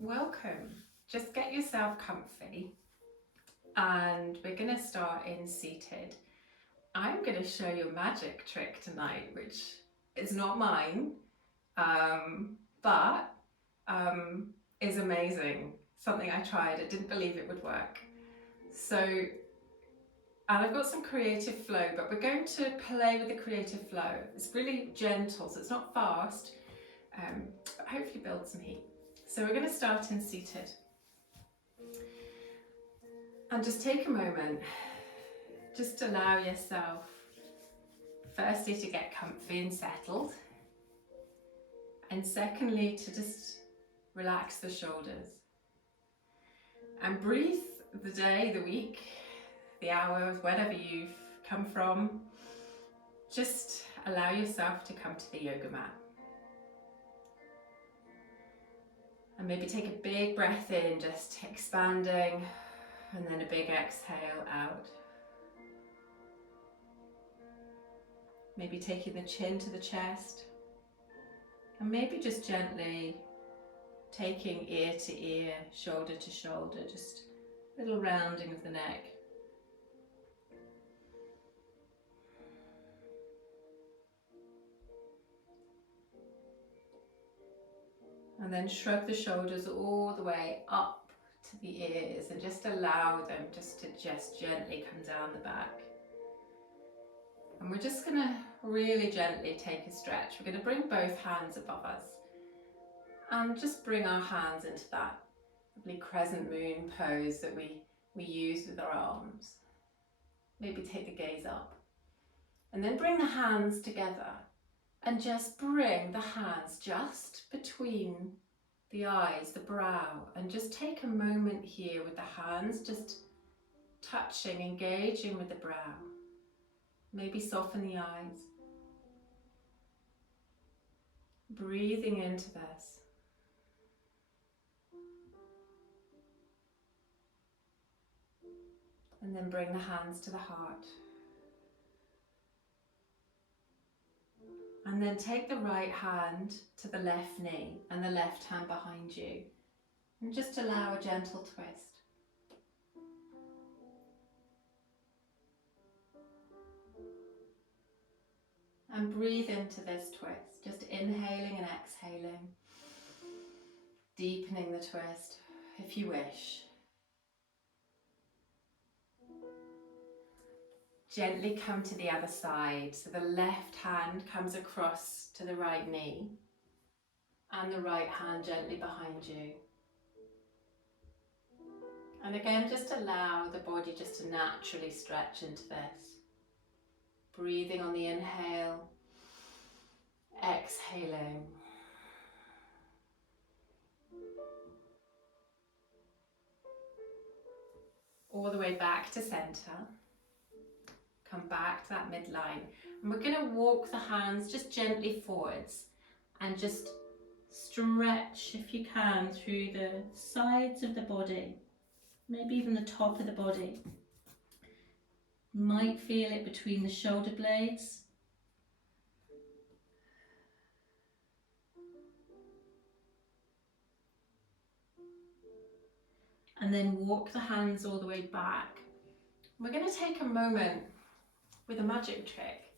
Welcome. Just get yourself comfy and we're going to start in seated. I'm going to show you a magic trick tonight, which is not mine, but is amazing. Something I tried, I didn't believe it would work. And I've got some creative flow, but we're going to play with the creative flow. It's really gentle, so it's not fast, but hopefully build some heat. So we're going to start in seated. And just take a moment, just allow yourself firstly to get comfy and settled, and secondly to just relax the shoulders. And breathe the day, the week, the hours, wherever you've come from. Just allow yourself to come to the yoga mat. And maybe take a big breath in, just expanding, and then a big exhale out. Maybe taking the chin to the chest, and maybe just gently taking ear to ear, shoulder to shoulder, just a little rounding of the neck. And then shrug the shoulders all the way up to the ears and just allow them just gently come down the back. And we're just going to really gently take a stretch. We're going to bring both hands above us and just bring our hands into that lovely crescent moon pose that we use with our arms. Maybe take the gaze up. And then bring the hands together and just bring the hands just between the eyes, the brow, and just take a moment here with the hands just touching, engaging with the brow. Maybe soften the eyes. Breathing into this. And then bring the hands to the heart. And then take the right hand to the left knee and the left hand behind you. And just allow a gentle twist. And breathe into this twist, just inhaling and exhaling, deepening the twist if you wish. Gently come to the other side, so the left hand comes across to the right knee and the right hand gently behind you. And again, just allow the body just to naturally stretch into this. Breathing on the inhale, exhaling. All the way back to center. Come back to that midline. And we're going to walk the hands just gently forwards and just stretch, if you can, through the sides of the body, maybe even the top of the body. You might feel it between the shoulder blades. And then walk the hands all the way back. We're going to take a moment with a magic trick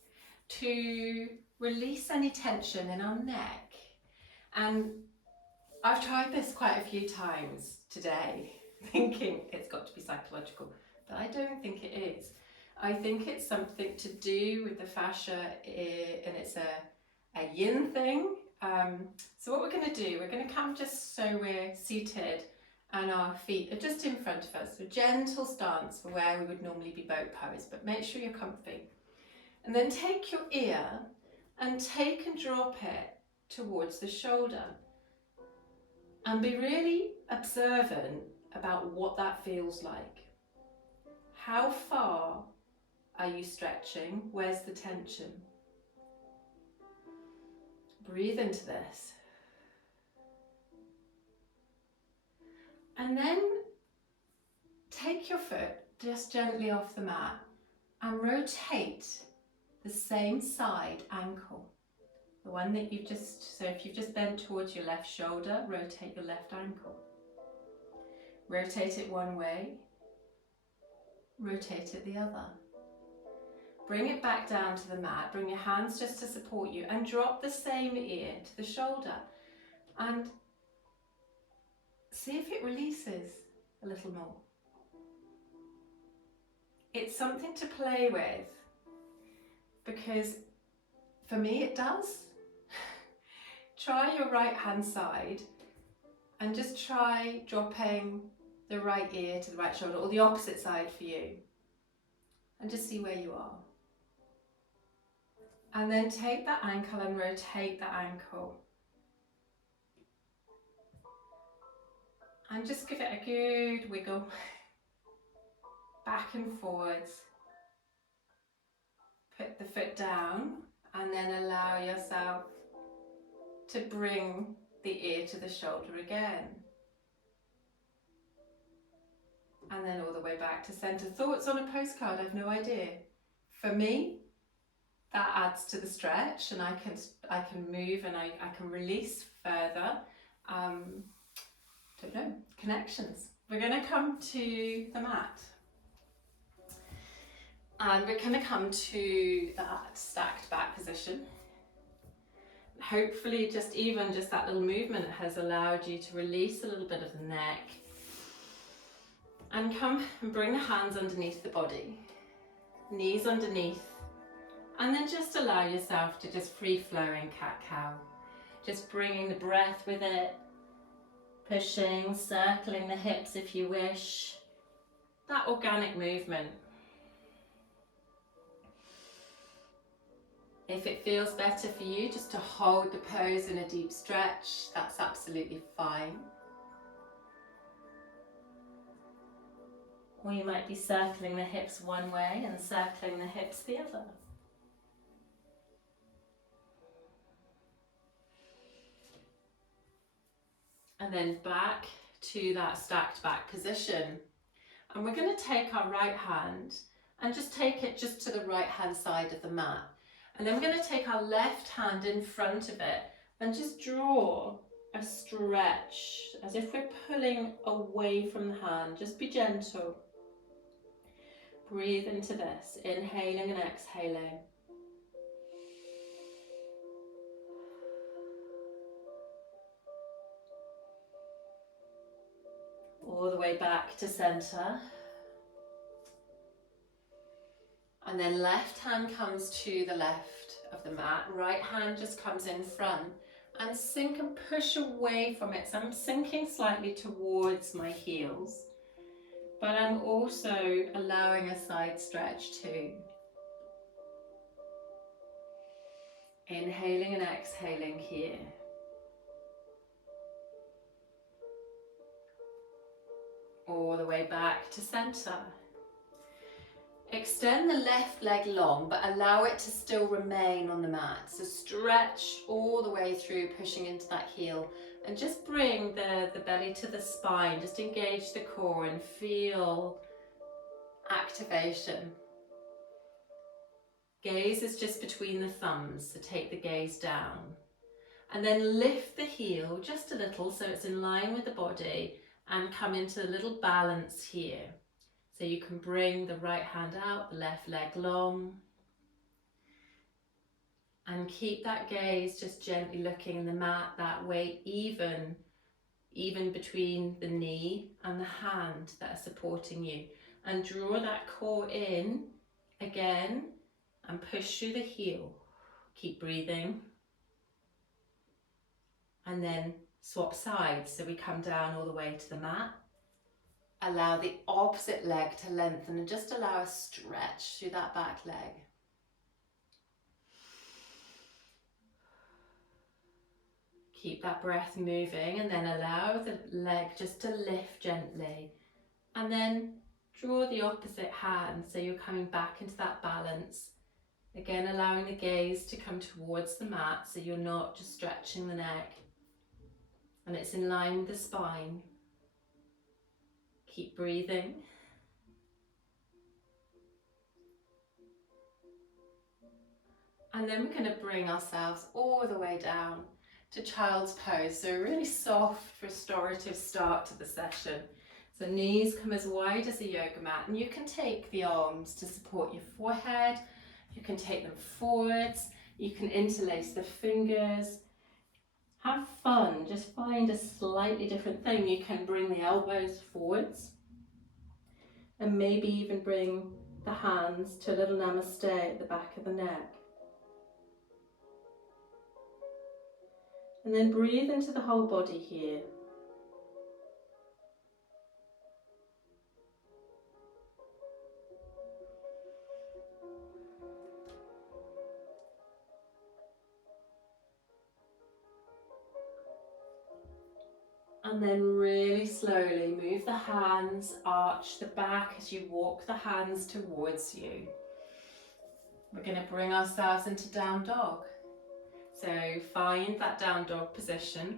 to release any tension in our neck. And I've tried this quite a few times today, thinking it's got to be psychological, but I don't think it is. I think it's something to do with the fascia, and it's a yin thing. So what we're going to do, we're going to come just so we're seated and our feet are just in front of us. So gentle stance for where we would normally be boat pose, but make sure you're comfy. And then take your ear and take and drop it towards the shoulder. And be really observant about what that feels like. How far are you stretching? Where's the tension? Breathe into this. And then take your foot just gently off the mat and rotate the same side ankle. The one that you've just, so if you've just bent towards your left shoulder, rotate your left ankle. Rotate it one way, rotate it the other. Bring it back down to the mat, bring your hands just to support you and drop the same ear to the shoulder and see if it releases a little more. It's something to play with because for me it does. Try your right hand side and just try dropping the right ear to the right shoulder or the opposite side for you and just see where you are. And then take that ankle and rotate that ankle. And just give it a good wiggle. Back and forwards. Put the foot down and then allow yourself to bring the ear to the shoulder again. And then all the way back to center. Thoughts on a postcard? I've no idea. For me, that adds to the stretch and I can move and I can release further. Don't know, connections. We're going to come to the mat. And we're going to come to that stacked back position. Hopefully just that little movement has allowed you to release a little bit of the neck. And come and bring the hands underneath the body. Knees underneath. And then just allow yourself to just free flowing cat-cow. Just bringing the breath with it. Pushing, circling the hips if you wish. That organic movement. If it feels better for you just to hold the pose in a deep stretch, that's absolutely fine. Or you might be circling the hips one way and circling the hips the other. And then back to that stacked back position. And we're going to take our right hand and just take it just to the right hand side of the mat. And then we're going to take our left hand in front of it and just draw a stretch as if we're pulling away from the hand. Just be gentle. Breathe into this, inhaling and exhaling. All the way back to center. And then left hand comes to the left of the mat, right hand just comes in front and sink and push away from it. So I'm sinking slightly towards my heels, but I'm also allowing a side stretch too. Inhaling and exhaling here. All the way back to center. Extend the left leg long, but allow it to still remain on the mat. So stretch all the way through, pushing into that heel. And just bring the belly to the spine. Just engage the core and feel activation. Gaze is just between the thumbs, so take the gaze down. And then lift the heel just a little so it's in line with the body and come into a little balance here. So you can bring the right hand out, the left leg long. And keep that gaze just gently looking in the mat, that weight even between the knee and the hand that are supporting you. And draw that core in again and push through the heel. Keep breathing. And then swap sides, so we come down all the way to the mat. Allow the opposite leg to lengthen and just allow a stretch through that back leg. Keep that breath moving and then allow the leg just to lift gently. And then draw the opposite hand so you're coming back into that balance. Again, allowing the gaze to come towards the mat so you're not just stretching the neck. And it's in line with the spine. Keep breathing. And then we're going to bring ourselves all the way down to child's pose. So a really soft, restorative start to the session. So knees come as wide as the yoga mat, and you can take the arms to support your forehead. You can take them forwards. You can interlace the fingers. Have fun, just find a slightly different thing. You can bring the elbows forwards and maybe even bring the hands to a little namaste at the back of the neck. And then breathe into the whole body here. And then really slowly move the hands, arch the back as you walk the hands towards you. We're going to bring ourselves into down dog. So find that down dog position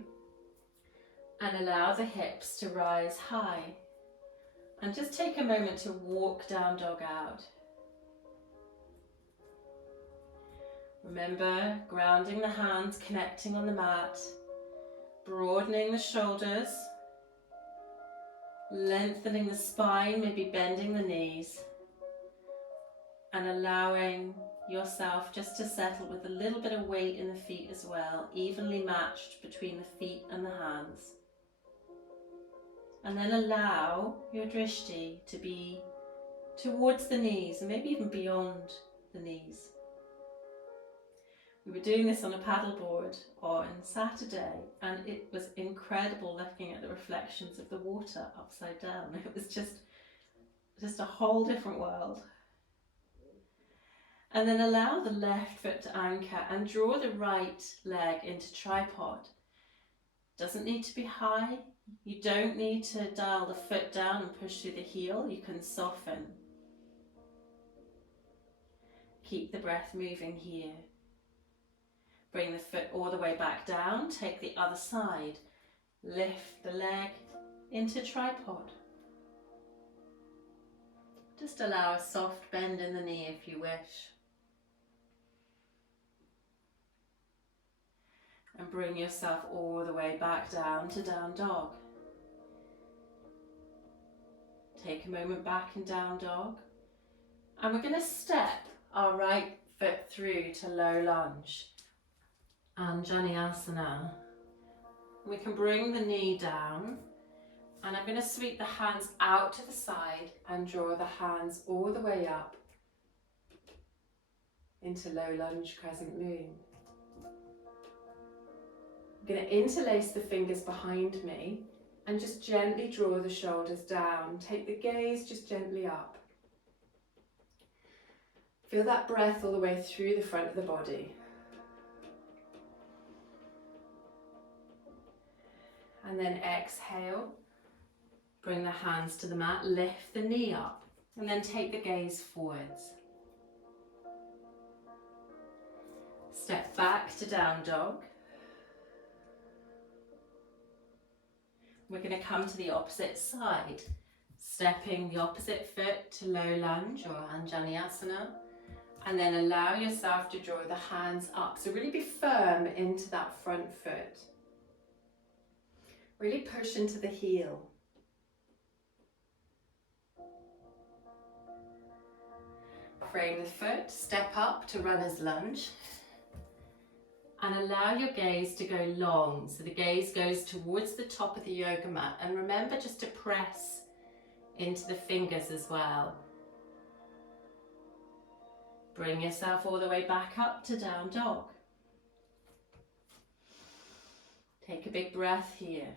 and allow the hips to rise high. And just take a moment to walk down dog out. Remember, grounding the hands, connecting on the mat, broadening the shoulders, lengthening the spine, maybe bending the knees, and allowing yourself just to settle with a little bit of weight in the feet as well, evenly matched between the feet and the hands. And then allow your drishti to be towards the knees and maybe even beyond the knees. We were doing this on a paddleboard on Saturday, and it was incredible looking at the reflections of the water upside down. It was just a whole different world. And then allow the left foot to anchor and draw the right leg into tripod. Doesn't need to be high. You don't need to dial the foot down and push through the heel. You can soften. Keep the breath moving here. Bring the foot all the way back down. Take the other side. Lift the leg into tripod. Just allow a soft bend in the knee if you wish. And bring yourself all the way back down to down dog. Take a moment back in down dog. And we're going to step our right foot through to low lunge. Anjaneyasana. We can bring the knee down, and I'm going to sweep the hands out to the side and draw the hands all the way up into low lunge crescent moon. I'm going to interlace the fingers behind me and just gently draw the shoulders down. Take the gaze just gently up. Feel that breath all the way through the front of the body. And then exhale, bring the hands to the mat, lift the knee up, and then take the gaze forwards. Step back to down dog. We're going to come to the opposite side, stepping the opposite foot to low lunge or Anjaneyasana, and then allow yourself to draw the hands up. So really be firm into that front foot. Really push into the heel. Frame the foot, step up to runner's lunge. And allow your gaze to go long. So the gaze goes towards the top of the yoga mat. And remember just to press into the fingers as well. Bring yourself all the way back up to down dog. Take a big breath here.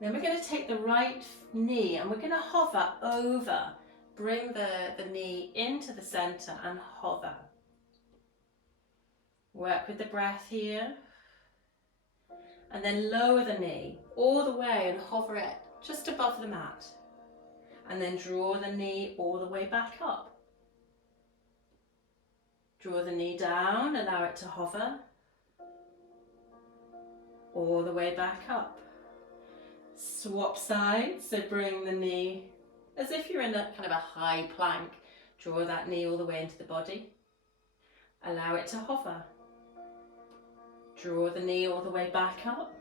Then we're going to take the right knee and we're going to hover over. Bring the knee into the center and hover. Work with the breath here. And then lower the knee all the way and hover it just above the mat. And then draw the knee all the way back up. Draw the knee down, allow it to hover. All the way back up. Swap sides, so bring the knee as if you're in a kind of a high plank. Draw that knee all the way into the body. Allow it to hover. Draw the knee all the way back up.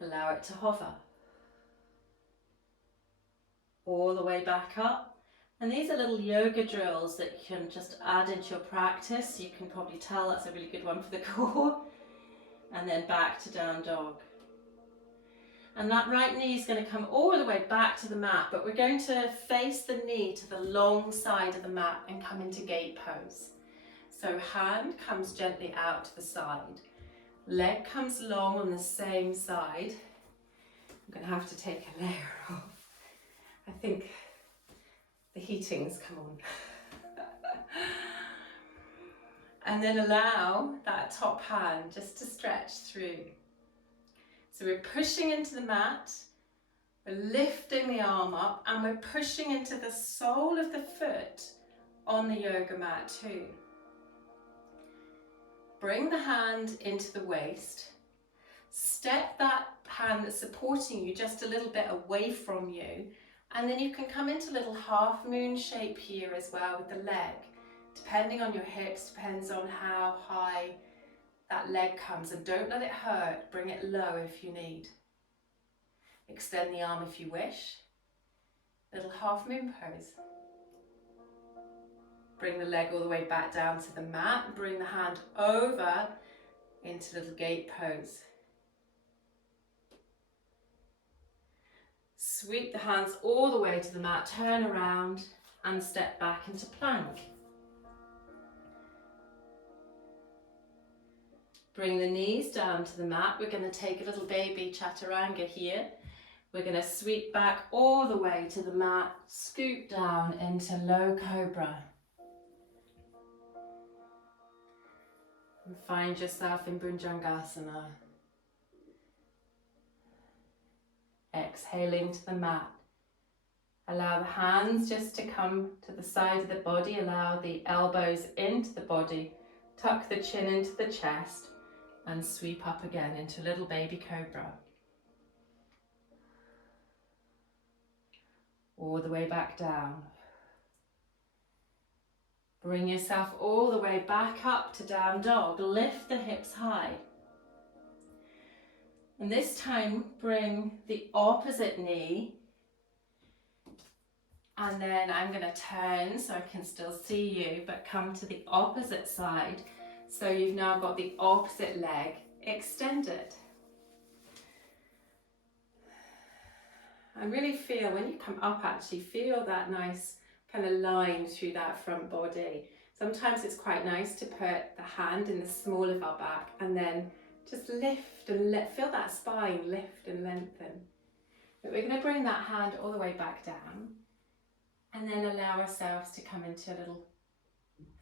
Allow it to hover. All the way back up. And these are little yoga drills that you can just add into your practice. You can probably tell that's a really good one for the core. And then back to down dog. And that right knee is going to come all the way back to the mat, but we're going to face the knee to the long side of the mat and come into gate pose. So hand comes gently out to the side. Leg comes long on the same side. I'm going to have to take a layer off. I think the heating's come on. And then allow that top hand just to stretch through. So we're pushing into the mat, we're lifting the arm up, and we're pushing into the sole of the foot on the yoga mat too. Bring the hand into the waist. Step that hand that's supporting you just a little bit away from you, and then you can come into a little half moon shape here as well with the leg. Depending on your hips, depends on how high that leg comes, and don't let it hurt, bring it low if you need. Extend the arm if you wish. Little half moon pose. Bring the leg all the way back down to the mat, and bring the hand over into little gate pose. Sweep the hands all the way to the mat, turn around and step back into plank. Bring the knees down to the mat. We're going to take a little baby chaturanga here. We're going to sweep back all the way to the mat, scoop down into low cobra. And find yourself in Bhujangasana. Exhaling to the mat. Allow the hands just to come to the side of the body. Allow the elbows into the body. Tuck the chin into the chest. And sweep up again into little baby cobra. All the way back down. Bring yourself all the way back up to down dog. Lift the hips high. And this time bring the opposite knee. And then I'm going to turn so I can still see you, but come to the opposite side. So you've now got the opposite leg extended. And really feel, when you come up actually, feel that nice kind of line through that front body. Sometimes it's quite nice to put the hand in the small of our back and then just lift and feel that spine lift and lengthen. But we're going to bring that hand all the way back down and then allow ourselves to come into a little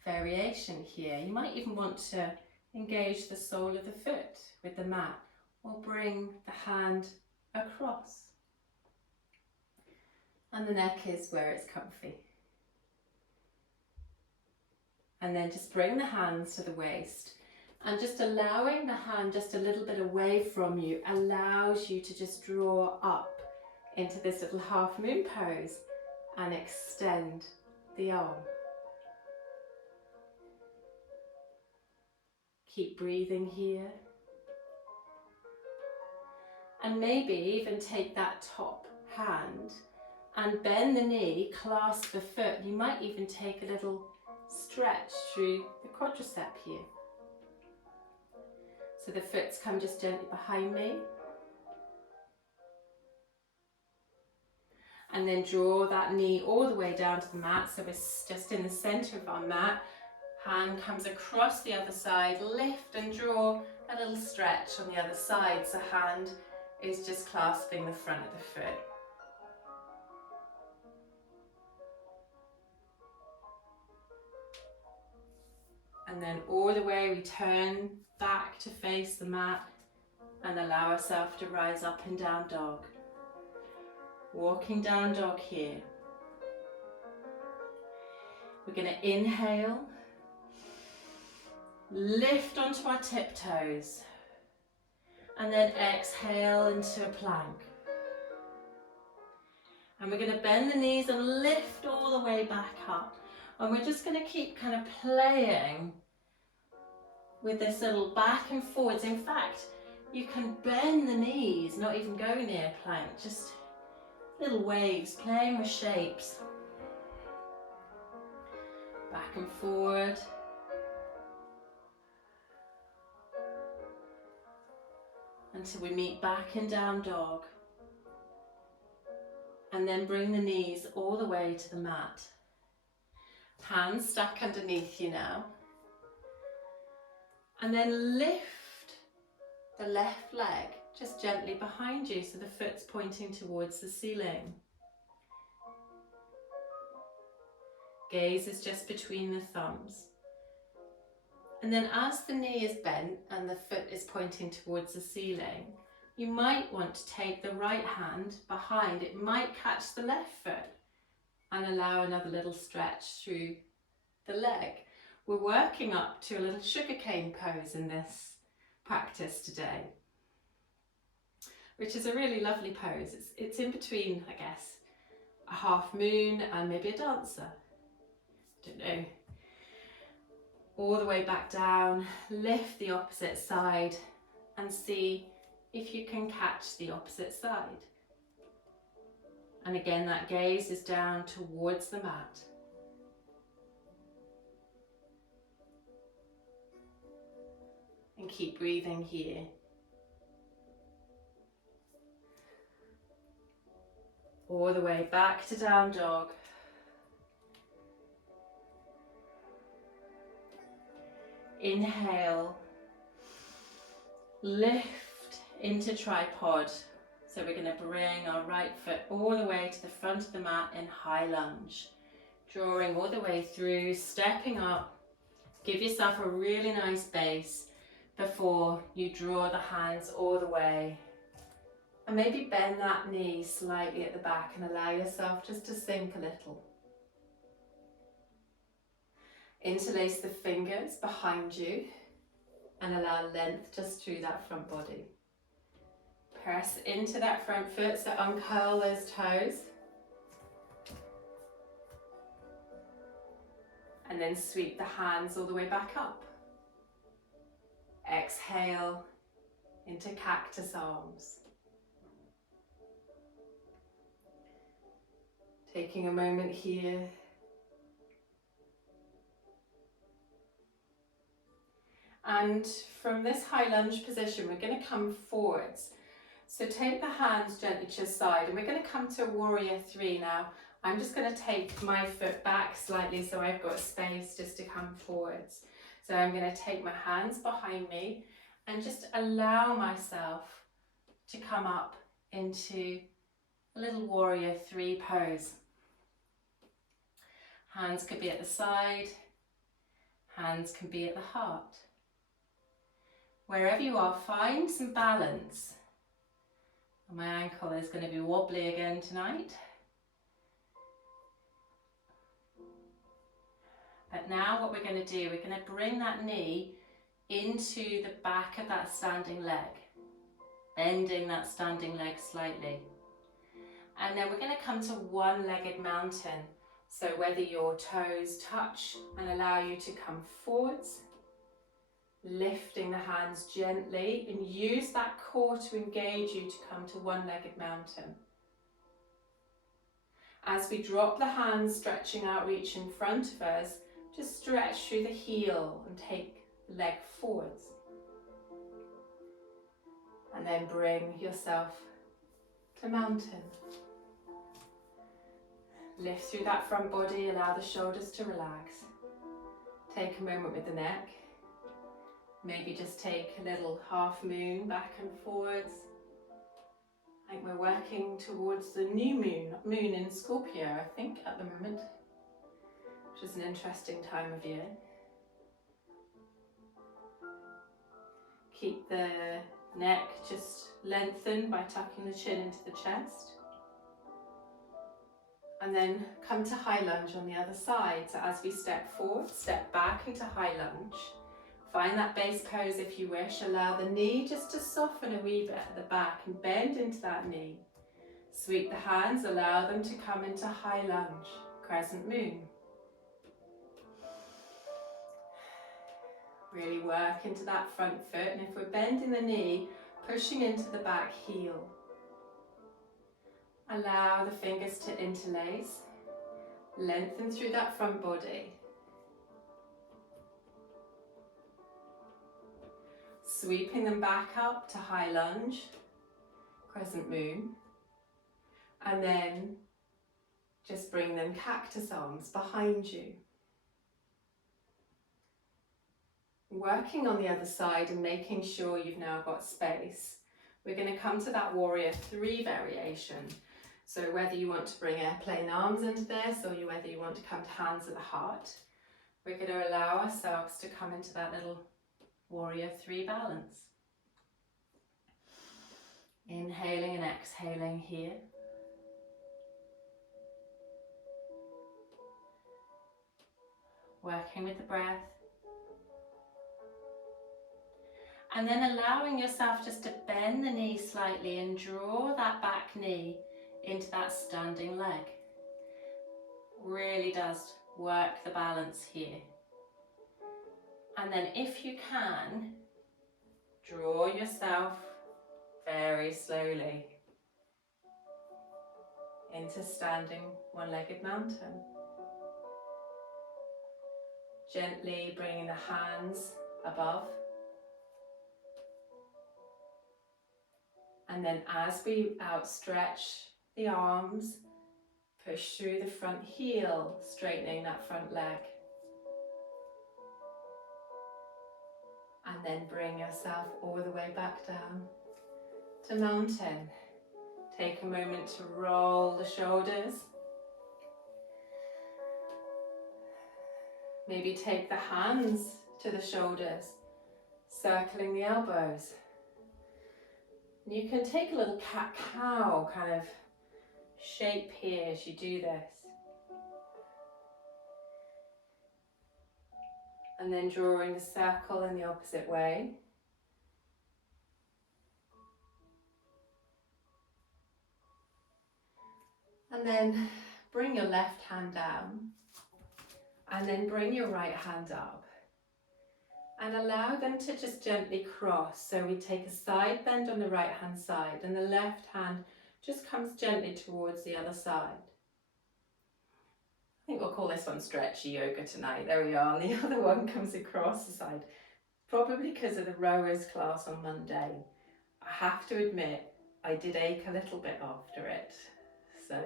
variation here. You might even want to engage the sole of the foot with the mat or bring the hand across. And the neck is where it's comfy. And then just bring the hands to the waist, and just allowing the hand just a little bit away from you allows you to just draw up into this little half moon pose and extend the arm. Keep breathing here. And maybe even take that top hand and bend the knee, clasp the foot. You might even take a little stretch through the quadricep here. So the foot's come just gently behind me. And then draw that knee all the way down to the mat. So we're just in the center of our mat. Hand comes across the other side, lift and draw a little stretch on the other side. So hand is just clasping the front of the foot. And then all the way we turn back to face the mat and allow ourselves to rise up and down dog. Walking down dog here. We're going to inhale, lift onto our tiptoes, and then exhale into a plank. And we're going to bend the knees and lift all the way back up. And we're just going to keep kind of playing with this little back and forwards. In fact, you can bend the knees, not even go near plank, just little waves, playing with shapes. Back and forward. Until we meet back in down dog. And then bring the knees all the way to the mat. Hands stuck underneath you now. And then lift the left leg just gently behind you so the foot's pointing towards the ceiling. Gaze is just between the thumbs. And then as the knee is bent and the foot is pointing towards the ceiling, you might want to take the right hand behind. It might catch the left foot and allow another little stretch through the leg. We're working up to a little sugarcane pose in this practice today, which is a really lovely pose. It's in between, I guess, a half moon and maybe a dancer. Don't know. All the way back down, lift the opposite side and see if you can catch the opposite side. And again, that gaze is down towards the mat. And keep breathing here. All the way back to down dog. Inhale, lift into tripod. So we're going to bring our right foot all the way to the front of the mat in high lunge. Drawing all the way through, stepping up. Give yourself a really nice base before you draw the hands all the way. And maybe bend that knee slightly at the back and allow yourself just to sink a little. Interlace the fingers behind you and allow length just through that front body. Press into that front foot, so uncurl those toes. And then sweep the hands all the way back up. Exhale into cactus arms. Taking a moment here. And from this high lunge position, we're going to come forwards. So take the hands gently to your side and we're going to come to warrior three now. I'm just going to take my foot back slightly so I've got space just to come forwards. So I'm going to take my hands behind me and just allow myself to come up into a little warrior three pose. Hands could be at the side, hands can be at the heart. Wherever you are, find some balance. And my ankle is going to be wobbly again tonight. But now what we're going to do, we're going to bring that knee into the back of that standing leg, bending that standing leg slightly. And then we're going to come to one-legged mountain. So whether your toes touch and allow you to come forwards, lifting the hands gently and use that core to engage you to come to one-legged mountain. As we drop the hands, stretching out, reach in front of us, just stretch through the heel and take the leg forwards. And then bring yourself to mountain. Lift through that front body, allow the shoulders to relax. Take a moment with the neck. Maybe just take a little half moon back and forwards. I think we're working towards the new moon in Scorpio, I think, at the moment, which is an interesting time of year. Keep the neck just lengthened by tucking the chin into the chest. And then come to high lunge on the other side. So as we step forward, step back into high lunge. Find that base pose if you wish. Allow the knee just to soften a wee bit at the back and bend into that knee. Sweep the hands, allow them to come into high lunge, crescent moon. Really work into that front foot, and if we're bending the knee, pushing into the back heel. Allow the fingers to interlace, lengthen through that front body. Sweeping them back up to high lunge, crescent moon, and then just bring them cactus arms behind you. Working on the other side and making sure you've now got space. We're going to come to that warrior 3 variation. So whether you want to bring airplane arms into this or whether you want to come to hands at the heart, we're going to allow ourselves to come into that little warrior 3 balance. Inhaling and exhaling here. Working with the breath. And then allowing yourself just to bend the knee slightly and draw that back knee into that standing leg. Really does work the balance here. And then if you can, draw yourself very slowly into standing one-legged mountain. Gently bringing the hands above. And then as we outstretch the arms, push through the front heel, straightening that front leg. And then bring yourself all the way back down to mountain. Take a moment to roll the shoulders. Maybe take the hands to the shoulders, circling the elbows. You can take a little cat-cow kind of shape here as you do this. And then drawing a circle in the opposite way. And then bring your left hand down. And then bring your right hand up. And allow them to just gently cross. So we take a side bend on the right hand side and the left hand just comes gently towards the other side. I think we'll call this one stretchy yoga tonight. There we are. And the other one comes across the side. Probably because of the rowers class on Monday. I have to admit, I did ache a little bit after it. So,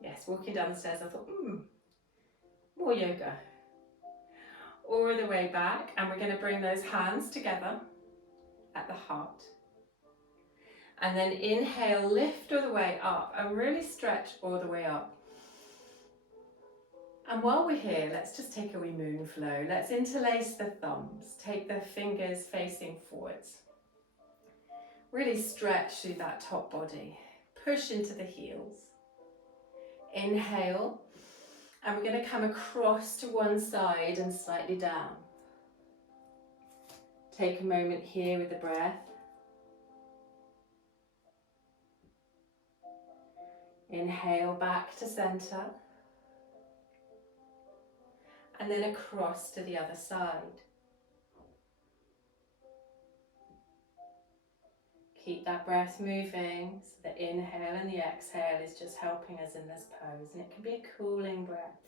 yes, walking down the stairs, I thought, more yoga. All the way back, and we're going to bring those hands together at the heart. And then inhale, lift all the way up, and really stretch all the way up. And while we're here, let's just take a wee moon flow. Let's interlace the thumbs, take the fingers facing forwards. Really stretch through that top body. Push into the heels. Inhale. And we're going to come across to one side and slightly down. Take a moment here with the breath. Inhale back to center. And then across to the other side. Keep that breath moving, so the inhale and the exhale is just helping us in this pose, and it can be a cooling breath.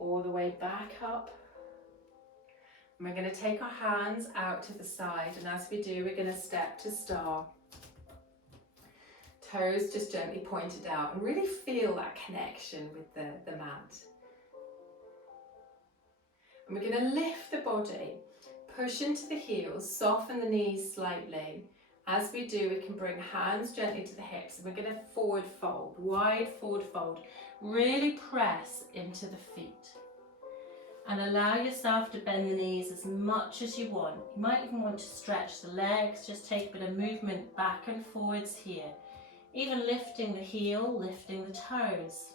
All the way back up. And we're going to take our hands out to the side, and as we do, we're going to step to star. Toes just gently pointed out, and really feel that connection with the mat. And we're going to lift the body. Push into the heels, soften the knees slightly. As we do, we can bring hands gently to the hips. And we're going to forward fold, wide forward fold. Really press into the feet. And allow yourself to bend the knees as much as you want. You might even want to stretch the legs, just take a bit of movement back and forwards here. Even lifting the heel, lifting the toes.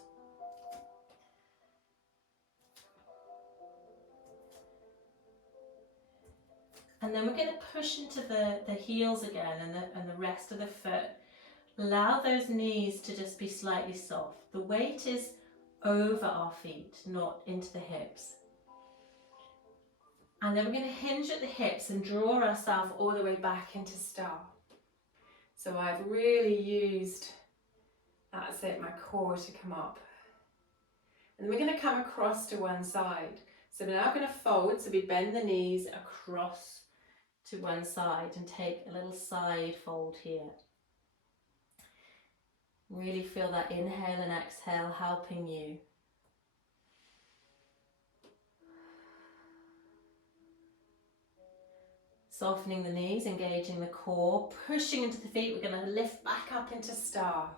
And then we're going to push into the heels again and the rest of the foot. Allow those knees to just be slightly soft. The weight is over our feet, not into the hips. And then we're going to hinge at the hips and draw ourselves all the way back into star. So I've really used, that's it, my core to come up. And then we're going to come across to one side. So we're now going to fold, so we bend the knees across to one side and take a little side fold here. Really feel that inhale and exhale helping you. Softening the knees, engaging the core, pushing into the feet. We're going to lift back up into star.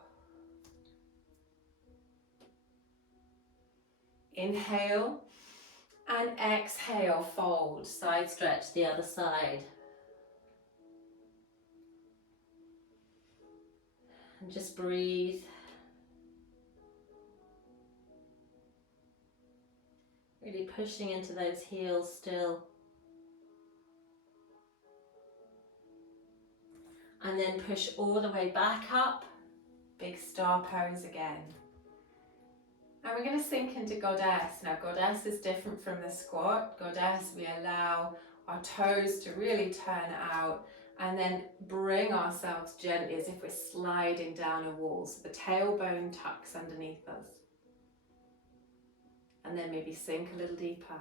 Inhale and exhale, fold, side stretch the other side. And just breathe. Really pushing into those heels still. And then push all the way back up. Big star pose again. And we're going to sink into Goddess. Now Goddess is different from the squat. Goddess, we allow our toes to really turn out and then bring ourselves gently as if we're sliding down a wall. So the tailbone tucks underneath us. And then maybe sink a little deeper.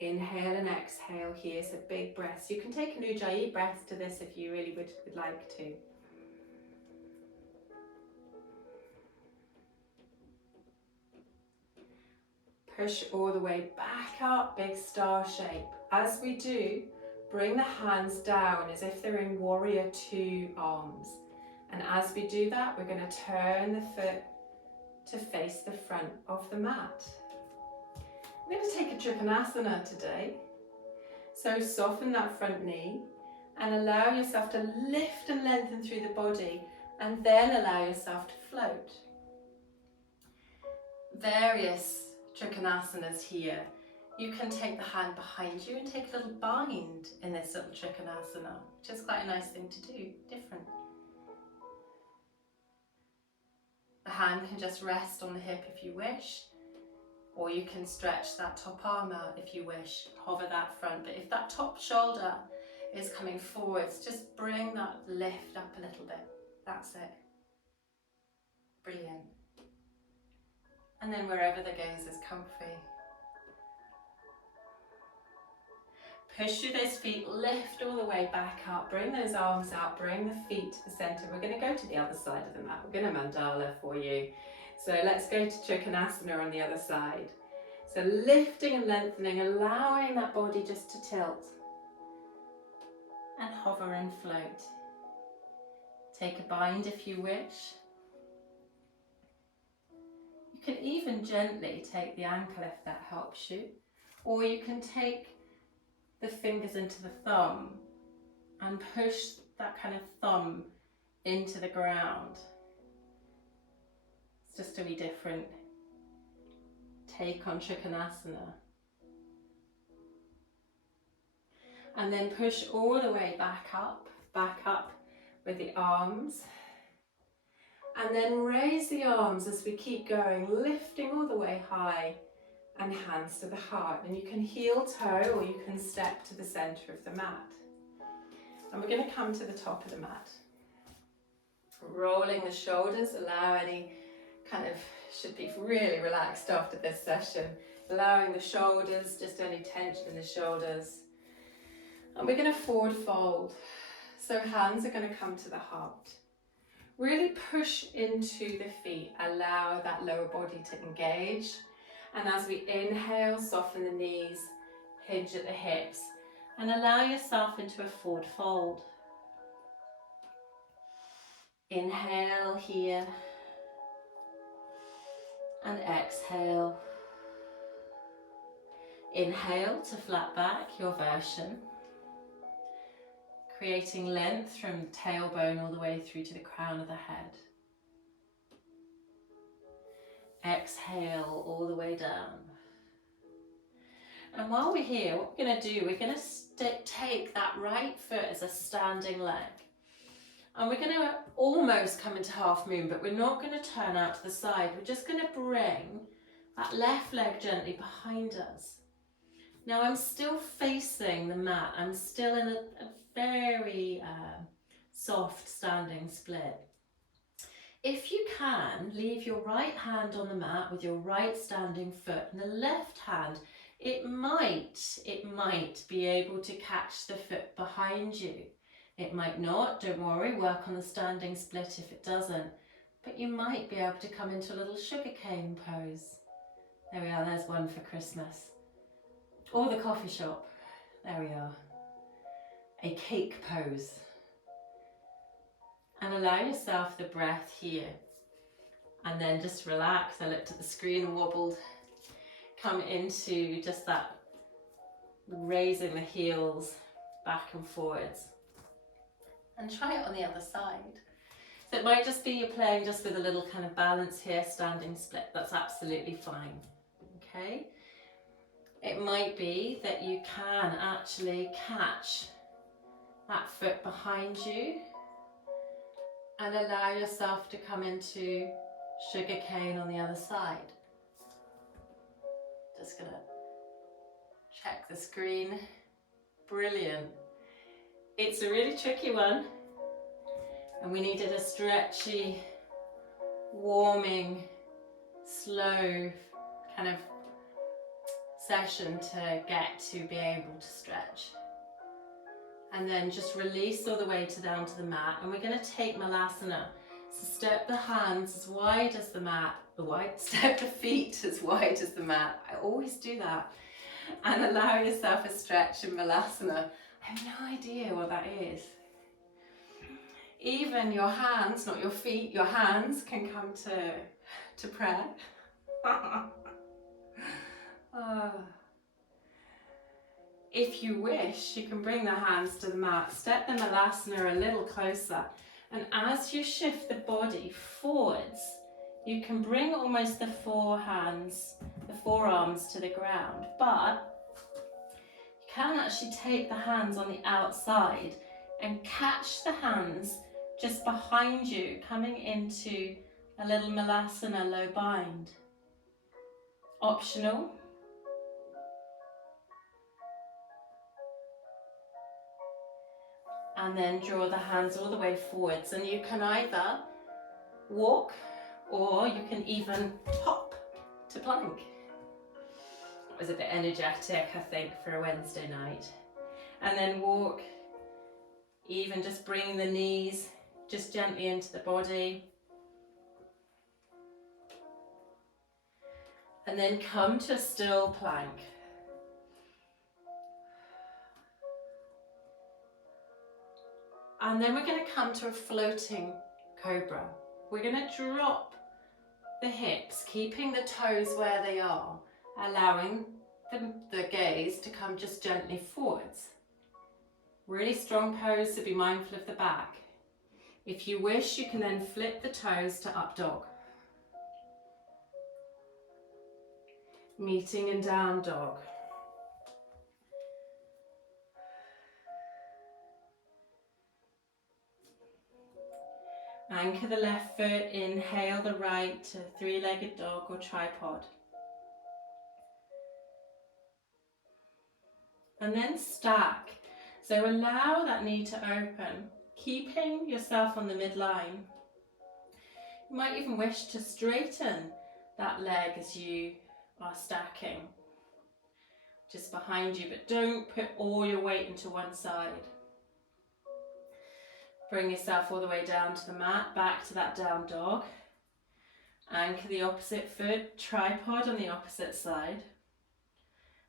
Inhale and exhale here, so big breaths. You can take an Ujjayi breath to this if you really would like to. Push all the way back up, big star shape. As we do, bring the hands down as if they're in warrior two arms. And as we do that, we're going to turn the foot to face the front of the mat. We're going to take a Trikonasana today. So soften that front knee and allow yourself to lift and lengthen through the body and then allow yourself to float. Various Trikonasanas here. You can take the hand behind you and take a little bind in this little Trikonasana, which is quite a nice thing to do, different. The hand can just rest on the hip if you wish, or you can stretch that top arm out if you wish, hover that front. But if that top shoulder is coming forwards, just bring that lift up a little bit. That's it. Brilliant. And then wherever the gaze is comfy. Push through those feet, lift all the way back up, bring those arms out, bring the feet to the center. We're going to go to the other side of the mat. We're going to mandala for you. So let's go to Trikonasana on the other side. So lifting and lengthening, allowing that body just to tilt. And hover and float. Take a bind if you wish. You can even gently take the ankle if that helps you. Or you can take the fingers into the thumb and push that kind of thumb into the ground. It's just a wee different take on Trikonasana. And then push all the way back up with the arms. And then raise the arms as we keep going, lifting all the way high and hands to the heart. And you can heel toe or you can step to the center of the mat. And we're going to come to the top of the mat. Rolling the shoulders, allow any kind of, should be really relaxed after this session. Allowing the shoulders, just any tension in the shoulders. And we're going to forward fold. So hands are going to come to the heart. Really push into the feet, allow that lower body to engage. And as we inhale, soften the knees, hinge at the hips, and allow yourself into a forward fold. Inhale here, and exhale. Inhale to flat back, your version. Creating length from the tailbone all the way through to the crown of the head. Exhale all the way down. And while we're here, what we're going to do, we're going to take that right foot as a standing leg. And we're going to almost come into half moon, but we're not going to turn out to the side. We're just going to bring that left leg gently behind us. Now I'm still facing the mat. I'm still in a very soft standing split. If you can, leave your right hand on the mat with your right standing foot, and the left hand, it might be able to catch the foot behind you. It might not, don't worry, work on the standing split if it doesn't, but you might be able to come into a little sugarcane pose. There we are, there's one for Christmas. Or the coffee shop, there we are. A cake pose. And allow yourself the breath here. And then just relax. I looked at the screen and wobbled. Come into just that raising the heels back and forwards. And try it on the other side. So it might just be you're playing just with a little kind of balance here, standing split. That's absolutely fine. Okay? It might be that you can actually catch that foot behind you and allow yourself to come into sugar cane on the other side. Just gonna check the screen. Brilliant. It's a really tricky one, and we needed a stretchy, warming, slow kind of session to get to be able to stretch. And then just release all the way down to the mat, and we're going to take Malasana. So step the hands as wide as the mat, step the feet as wide as the mat. I always do that. And allow yourself a stretch in Malasana. I have no idea what that is. Even your hands, not your feet, your hands can come to prayer. If you wish, you can bring the hands to the mat, step the Malasana a little closer, and as you shift the body forwards, you can bring almost the forearms to the ground, but you can actually take the hands on the outside and catch the hands just behind you, coming into a little Malasana low bind. Optional. And then draw the hands all the way forwards, and you can either walk or you can even hop to plank. It was a bit energetic, I think, for a Wednesday night. And then walk, even just bringing the knees just gently into the body. And then come to a still plank. And then we're going to come to a floating cobra. We're going to drop the hips, keeping the toes where they are, allowing the gaze to come just gently forwards. Really strong pose, so be mindful of the back. If you wish, you can then flip the toes to up dog. Meeting in down dog. Anchor the left foot, inhale the right to three-legged dog or tripod. And then stack. So allow that knee to open, keeping yourself on the midline. You might even wish to straighten that leg as you are stacking just behind you, but don't put all your weight into one side. Bring yourself all the way down to the mat, back to that down dog. Anchor the opposite foot, tripod on the opposite side.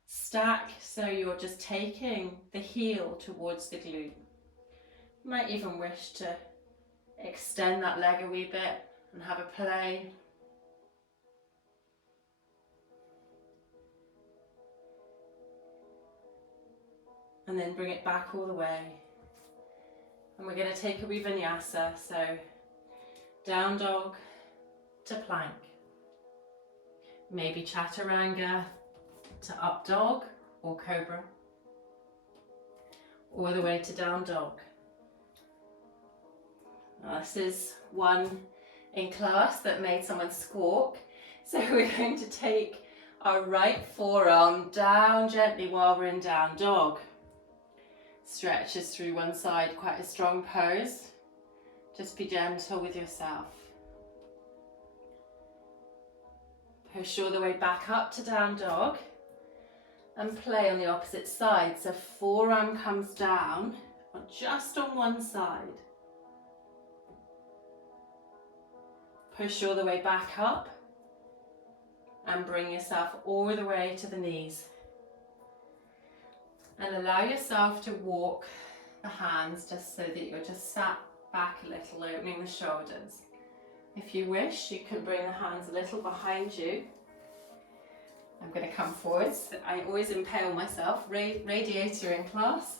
Stack so you're just taking the heel towards the glute. You might even wish to extend that leg a wee bit and have a play. And then bring it back all the way. And we're going to take a wee vinyasa, so down dog to plank. Maybe chaturanga to up dog or cobra. All the way to down dog. Now, this is one in class that made someone squawk. So we're going to take our right forearm down gently while we're in down dog. Stretches through one side, quite a strong pose. Just be gentle with yourself. Push all the way back up to down dog and play on the opposite side. So forearm comes down, just on one side. Push all the way back up and bring yourself all the way to the knees. And allow yourself to walk the hands just so that you're just sat back a little, opening the shoulders. If you wish, you can bring the hands a little behind you. I'm going to come forwards. I always impale myself. Radiator in class,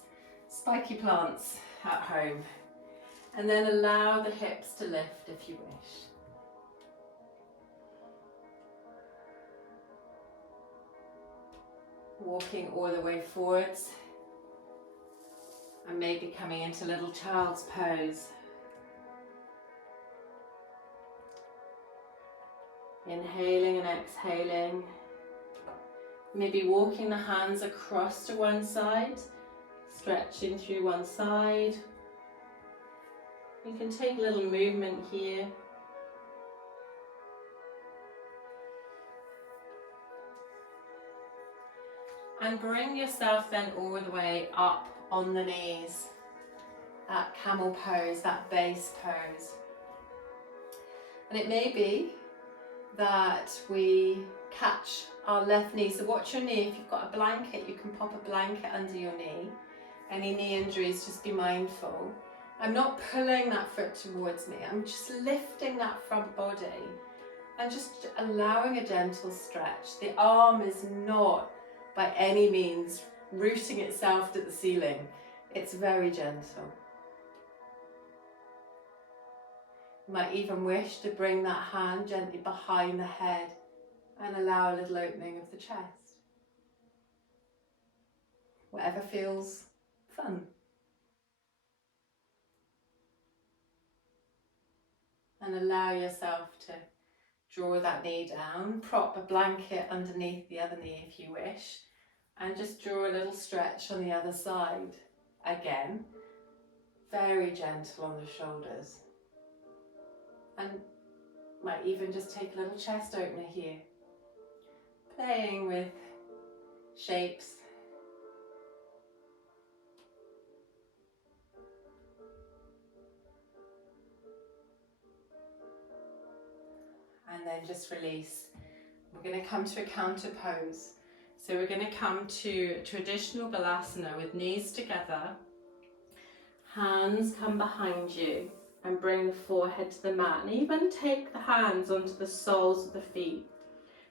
spiky plants at home. And then allow the hips to lift if you wish. Walking all the way forwards. And maybe coming into little child's pose. Inhaling and exhaling. Maybe walking the hands across to one side, stretching through one side. You can take a little movement here. And bring yourself then all the way up on the knees. That camel pose, that base pose. And it may be that we catch our left knee. So watch your knee. If you've got a blanket, you can pop a blanket under your knee. Any knee injuries, just be mindful. I'm not pulling that foot towards me. I'm just lifting that front body and just allowing a gentle stretch. The arm is not by any means rooting itself to the ceiling. It's very gentle. You might even wish to bring that hand gently behind the head and allow a little opening of the chest. Whatever feels fun. And allow yourself to draw that knee down, prop a blanket underneath the other knee if you wish, and just draw a little stretch on the other side. Again, very gentle on the shoulders. And might even just take a little chest opener here. Playing with shapes. And then just release. We're going to come to a counter pose. So we're going to come to traditional balasana with knees together. Hands come behind you and bring the forehead to the mat. And even take the hands onto the soles of the feet.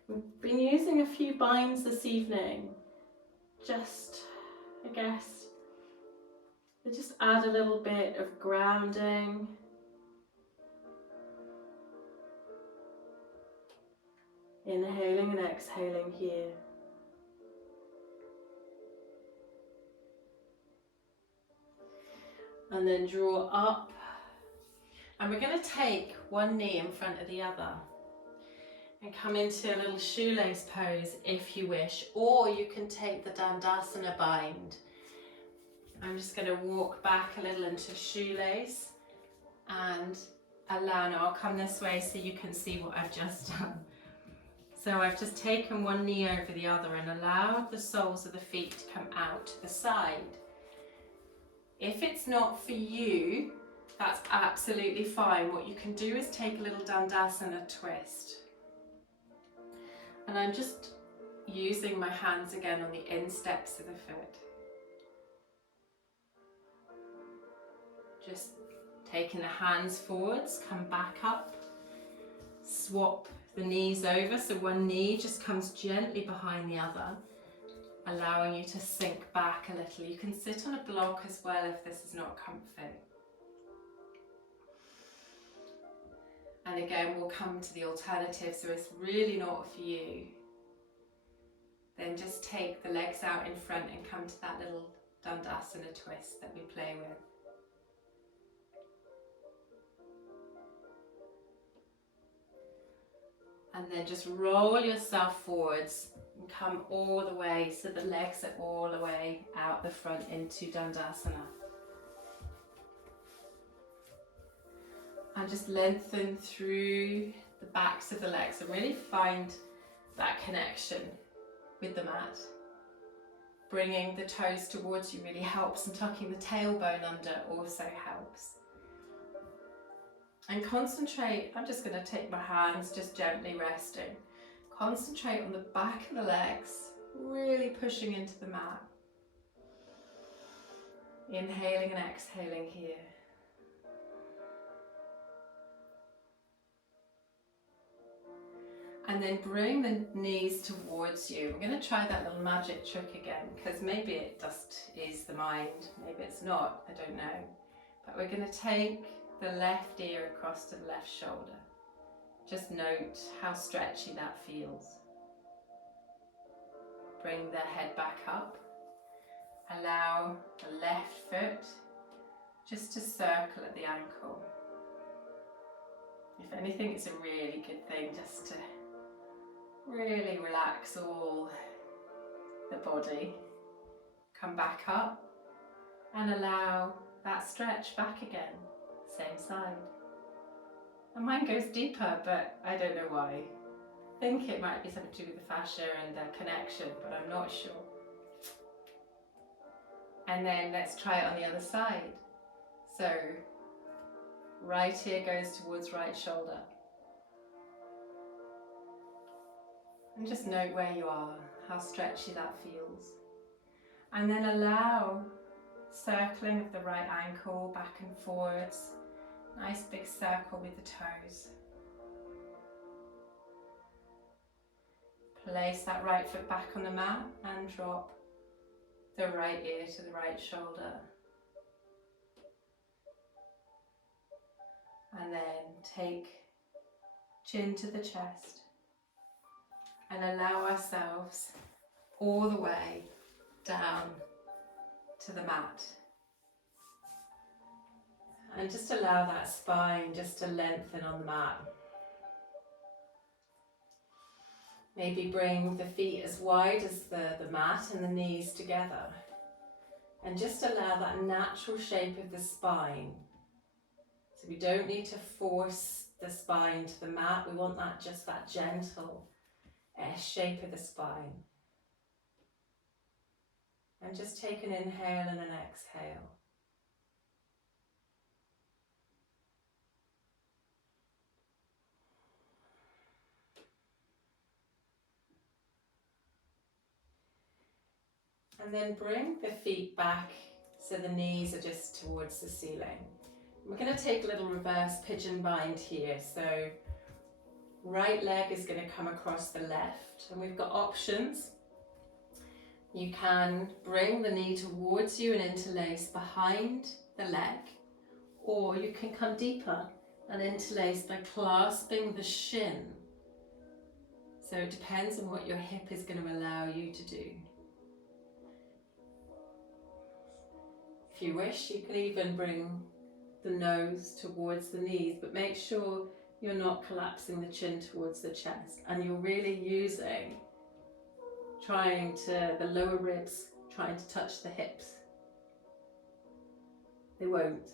We've been using a few binds this evening. Just, I guess, to just add a little bit of grounding. Inhaling and exhaling here. And then draw up. And we're going to take one knee in front of the other. And come into a little shoelace pose if you wish. Or you can take the Dandasana bind. I'm just going to walk back a little into shoelace. And allow, now I'll come this way so you can see what I've just done. So I've just taken one knee over the other and allowed the soles of the feet to come out to the side. If it's not for you, that's absolutely fine. What you can do is take a little Dandasana twist. And I'm just using my hands again on the insteps of the foot. Just taking the hands forwards, come back up, swap the knees over, so one knee just comes gently behind the other, allowing you to sink back a little. You can sit on a block as well if this is not comfy. And again, we'll come to the alternative, so it's really not for you. Then just take the legs out in front and come to that little Dandasana twist that we play with. And then just roll yourself forwards and come all the way so the legs are all the way out the front into Dandasana. And just lengthen through the backs of the legs and really find that connection with the mat. Bringing the toes towards you really helps, and tucking the tailbone under also helps. And concentrate, I'm just going to take my hands, just gently resting. Concentrate on the back of the legs, really pushing into the mat. Inhaling and exhaling here. And then bring the knees towards you. We're going to try that little magic trick again, because maybe it just is the mind, maybe it's not, I don't know. But we're going to take the left ear across to the left shoulder. Just note how stretchy that feels. Bring the head back up. Allow the left foot just to circle at the ankle. If anything, it's a really good thing just to really relax all the body. Come back up and allow that stretch back again, same side. And mine goes deeper, but I don't know why. I think it might be something to do with the fascia and the connection, but I'm not sure. And then let's try it on the other side. So right ear goes towards right shoulder. And just note where you are, how stretchy that feels. And then allow circling of the right ankle back and forwards. Nice big circle with the toes. Place that right foot back on the mat and drop the right ear to the right shoulder. And then take chin to the chest and allow ourselves all the way down to the mat. And just allow that spine just to lengthen on the mat. Maybe bring the feet as wide as the mat and the knees together. And just allow that natural shape of the spine. So we don't need to force the spine to the mat. We want that just that gentle S shape of the spine. And just take an inhale and an exhale. And then bring the feet back so the knees are just towards the ceiling. We're going to take a little reverse pigeon bind here. So right leg is going to come across the left, and we've got options. You can bring the knee towards you and interlace behind the leg, or you can come deeper and interlace by clasping the shin. So it depends on what your hip is going to allow you to do. If you wish, you can even bring the nose towards the knees, but make sure you're not collapsing the chin towards the chest, and you're really using, the lower ribs trying to touch the hips. They won't,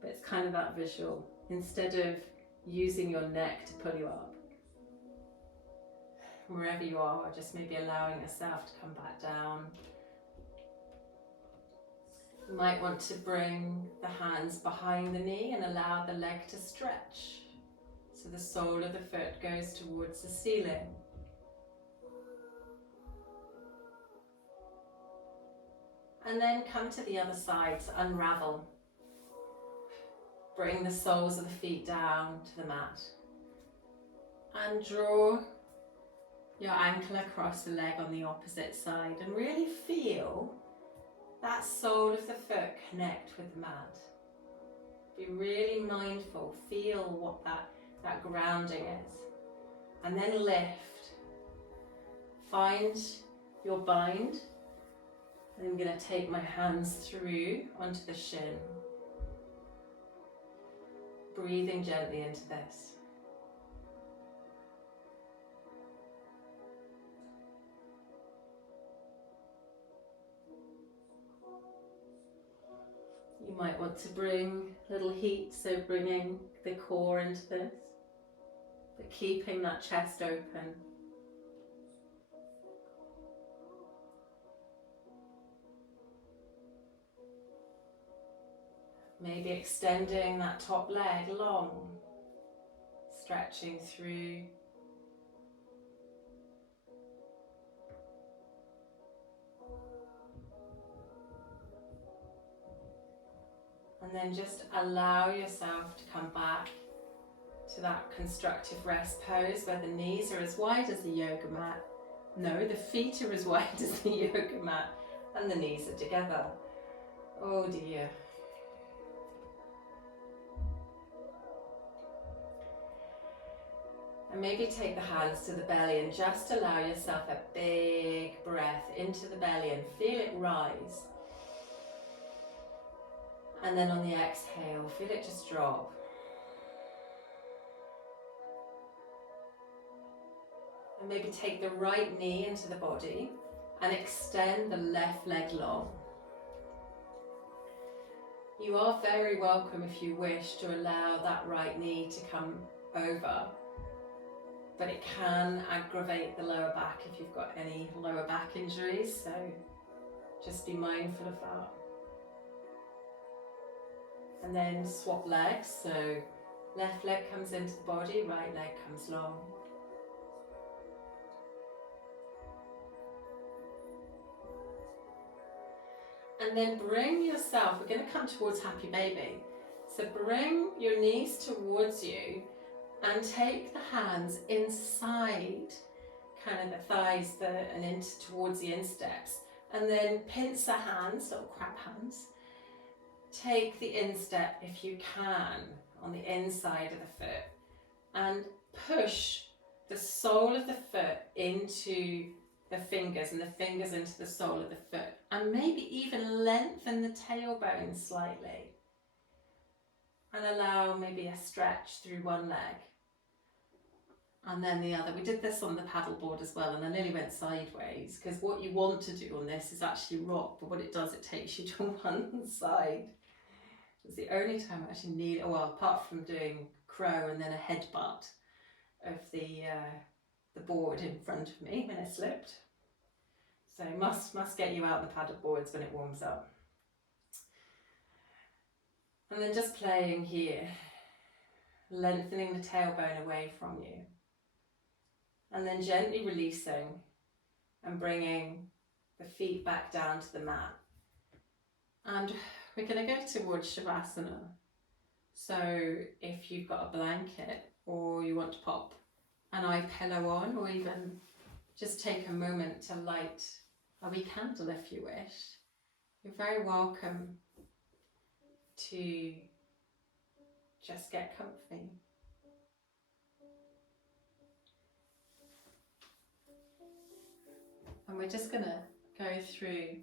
but it's kind of that visual, instead of using your neck to pull you up. Wherever you are, just maybe allowing yourself to come back down. You might want to bring the hands behind the knee and allow the leg to stretch. So the sole of the foot goes towards the ceiling. And then come to the other side to unravel. Bring the soles of the feet down to the mat. And draw your ankle across the leg on the opposite side, and really feel that sole of the foot connect with the mat. Be really mindful, feel what that grounding is. And then lift. Find your bind. And I'm going to take my hands through onto the shin. Breathing gently into this. might want to bring a little heat, so bringing the core into this, but keeping that chest open. Maybe extending that top leg long, stretching through. And then just allow yourself to come back to that constructive rest pose where the knees are as wide as the yoga mat. No, the feet are as wide as the yoga mat and the knees are together. Oh dear. And maybe take the hands to the belly and just allow yourself a big breath into the belly and feel it rise. And then on the exhale, feel it just drop. And maybe take the right knee into the body and extend the left leg long. You are very welcome, if you wish, to allow that right knee to come over, but it can aggravate the lower back if you've got any lower back injuries, so just be mindful of that. And then swap legs, so left leg comes into the body, right leg comes long. And then bring yourself, we're going to come towards happy baby. So bring your knees towards you and take the hands inside kind of the thighs and into towards the insteps. And then pincer hands, little crab hands. Take the instep if you can on the inside of the foot and push the sole of the foot into the fingers and the fingers into the sole of the foot, and maybe even lengthen the tailbone slightly and allow maybe a stretch through one leg and then the other. We did this on the paddleboard as well and I nearly went sideways because what you want to do on this is actually rock, but what it does, it takes you to one side. It's the only time I actually need, well, apart from doing crow and then a headbutt of the board in front of me when I slipped. So must get you out the paddle boards when it warms up. And then just playing here, lengthening the tailbone away from you. And then gently releasing and bringing the feet back down to the mat. And we're going to go towards Shavasana. So if you've got a blanket or you want to pop an eye pillow on, or even just take a moment to light a wee candle if you wish, you're very welcome to just get comfy. And we're just going to go through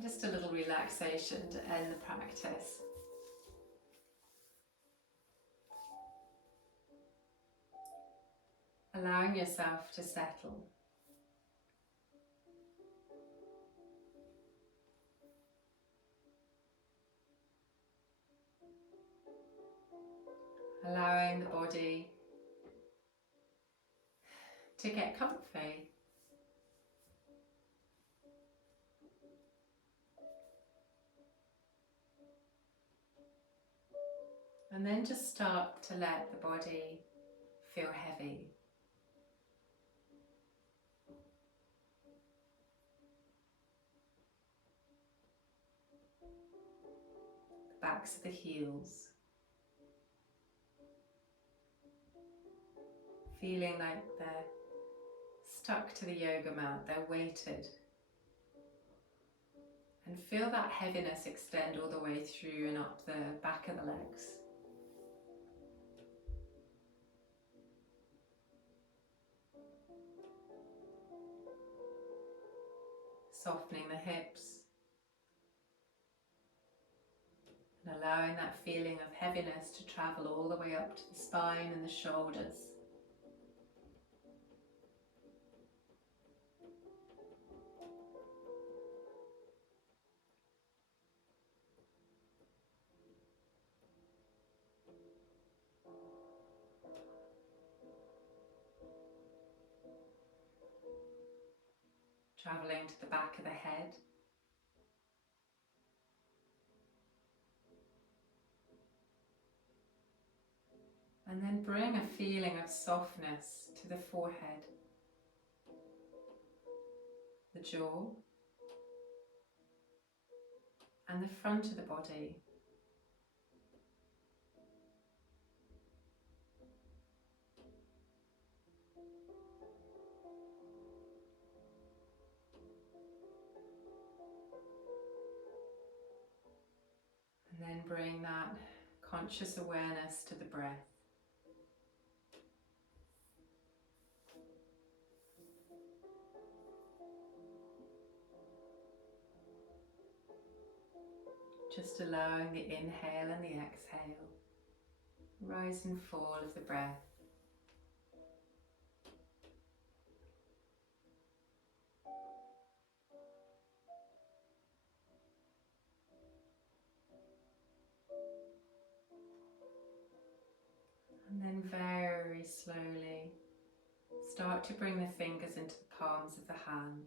just a little relaxation to end the practice. Allowing yourself to settle. Allowing the body to get comfy. And then just start to let the body feel heavy. The backs of the heels. Feeling like they're stuck to the yoga mat, they're weighted. And feel that heaviness extend all the way through and up the back of the legs. Softening the hips. And allowing that feeling of heaviness to travel all the way up to the spine and the shoulders. travelling to the back of the head. And then bring a feeling of softness to the forehead, the jaw, and the front of the body. And then bring that conscious awareness to the breath. Just allowing the inhale and the exhale, rise and fall of the breath. And then very slowly start to bring the fingers into the palms of the hand.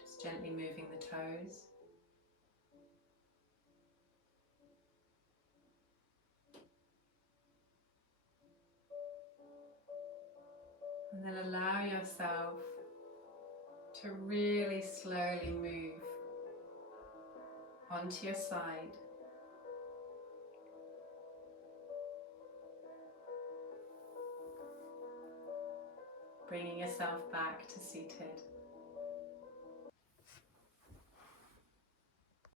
Just gently moving the toes. And then allow yourself to really slowly move onto your side. Bringing yourself back to seated.